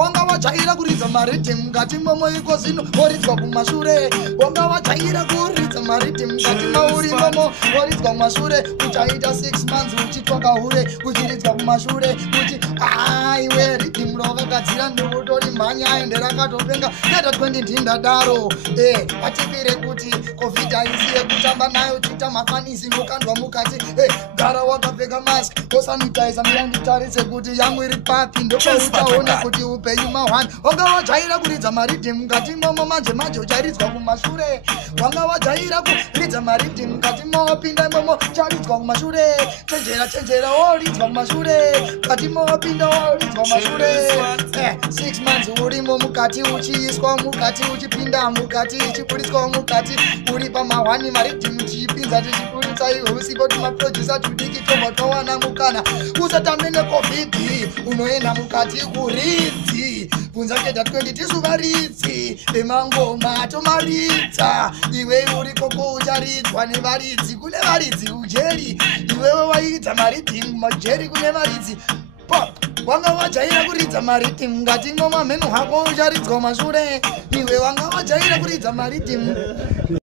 Wanga wajaira kuridza mariti mukati momoiko zino woridzwa kumashure. Wanga wajaira kuridza mariti mukati mauri momo woridzwa kumashure. Uchaita 6 months uchitwaka hure uchiridzwa kumashure uchi aiwe riti wakagadzira ndotori mhanya aende rakatopenga neta 20 ndindadaro. Atibire kuti covid haisi yekutamba nayo chita mafanisi nokandwa mukati. Gara wakapfeka mask osanitizer miranditarise kuti yangu iri papi ndopautaona kuti upenyu mahwani. Wanga wajaira kuridza maridhi mukati momo manje manje ucharidzwa kumashure. Wanga wajaira kuridza maridhi mukati mowapinda imomo ucharidzwa kumashure. Chenjera woridzwa kumashure mukati mowapinda woridzwa kumashure. 6 months urimo mukati uchiiswa mukati uchipinda mukati ichiburiswa mukati uri pamahwani maridhi muchipinza tichiburitsa ihusi kuti maproducer tudiki tobva tawana mukana usatambe necovid unoenda mukati kuridzi kunza keda 20 tisuvaridzi vemangoma tomaridza iwe uri koko ucharidzwa nevaridzi kune varidzi ujeri iwewe waidza maridhi majeri kune varidzi. Wanga wajaira kuridza maridhi mukati momamhenu hako ucharidzwa kumashure. Iwe wanga wajaira kuridza maridhi